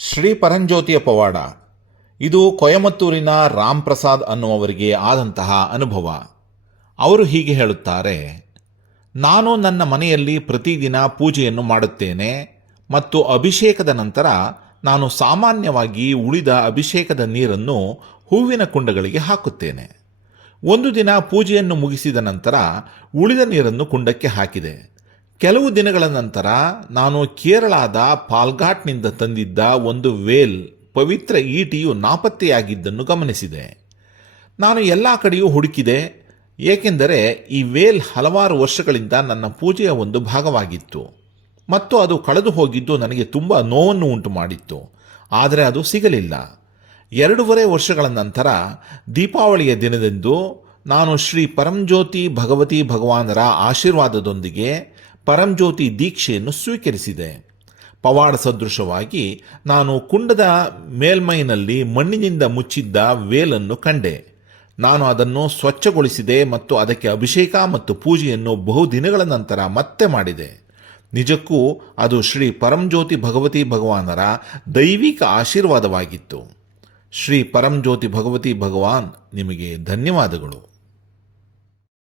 ಶ್ರೀ ಪರಂಜ್ಯೋತಿಯ ಪವಾಡ ಇದು ಕೊಯಮತ್ತೂರಿನ ರಾಮ್ ಪ್ರಸಾದ್ ಅನ್ನುವವರಿಗೆ ಆದಂತಹ ಅನುಭವ. ಅವರು ಹೀಗೆ ಹೇಳುತ್ತಾರೆ, ನಾನು ನನ್ನ ಮನೆಯಲ್ಲಿ ಪ್ರತಿದಿನ ಪೂಜೆಯನ್ನು ಮಾಡುತ್ತೇನೆ ಮತ್ತು ಅಭಿಷೇಕದ ನಂತರ ನಾನು ಸಾಮಾನ್ಯವಾಗಿ ಉಳಿದ ಅಭಿಷೇಕದ ನೀರನ್ನು ಹೂವಿನ ಕುಂಡಗಳಿಗೆ ಹಾಕುತ್ತೇನೆ. ಒಂದು ದಿನ ಪೂಜೆಯನ್ನು ಮುಗಿಸಿದ ನಂತರ ಉಳಿದ ನೀರನ್ನು ಕುಂಡಕ್ಕೆ ಹಾಕಿದೆ. ಕೆಲವು ದಿನಗಳ ನಂತರ ನಾನು ಕೇರಳದ ಪಾಲ್ಘಾಟ್ನಿಂದ ತಂದಿದ್ದ ಒಂದು ವೇಲ್ ಪವಿತ್ರ ಈಟಿಯು ನಾಪತ್ತೆಯಾಗಿದ್ದನ್ನು ಗಮನಿಸಿದೆ. ನಾನು ಎಲ್ಲ ಕಡೆಯೂ ಹುಡುಕಿದೆ, ಏಕೆಂದರೆ ಈ ವೇಲ್ ಹಲವಾರು ವರ್ಷಗಳಿಂದ ನನ್ನ ಪೂಜೆಯ ಒಂದು ಭಾಗವಾಗಿತ್ತು. ಮತ್ತು ಅದು ಕಳೆದು ಹೋಗಿದ್ದು ನನಗೆ ತುಂಬ ನೋವನ್ನು ಉಂಟು ಮಾಡಿತ್ತು ಆದರೆ ಅದು ಸಿಗಲಿಲ್ಲ. ಎರಡೂವರೆ ವರ್ಷಗಳ ನಂತರ ದೀಪಾವಳಿಯ ದಿನದಂದು ನಾನು ಶ್ರೀ ಪರಂಜ್ಯೋತಿ ಭಗವತಿ ಭಗವಾನರ ಆಶೀರ್ವಾದದೊಂದಿಗೆ ಪರಂಜ್ಯೋತಿ ದೀಕ್ಷೆಯನ್ನು ಸ್ವೀಕರಿಸಿದೆ. ಪವಾಡ ಸದೃಶವಾಗಿ ನಾನು ಕುಂಡದ ಮೇಲ್ಮೈನಲ್ಲಿ ಮಣ್ಣಿನಿಂದ ಮುಚ್ಚಿದ್ದ ವೇಲನ್ನು ಕಂಡೆ. ನಾನು ಅದನ್ನು ಸ್ವಚ್ಛಗೊಳಿಸಿದೆ ಮತ್ತು ಅದಕ್ಕೆ ಅಭಿಷೇಕ ಮತ್ತು ಪೂಜೆಯನ್ನು ಬಹುದಿನಗಳ ನಂತರ ಮತ್ತೆ ಮಾಡಿದೆ. ನಿಜಕ್ಕೂ ಅದು ಶ್ರೀ ಪರಂಜ್ಯೋತಿ ಭಗವತಿ ಭಗವಾನರ ದೈವಿಕ ಆಶೀರ್ವಾದವಾಗಿತ್ತು. ಶ್ರೀ ಪರಂಜ್ಯೋತಿ ಭಗವತಿ ಭಗವಾನ್, ನಿಮಗೆ ಧನ್ಯವಾದಗಳು.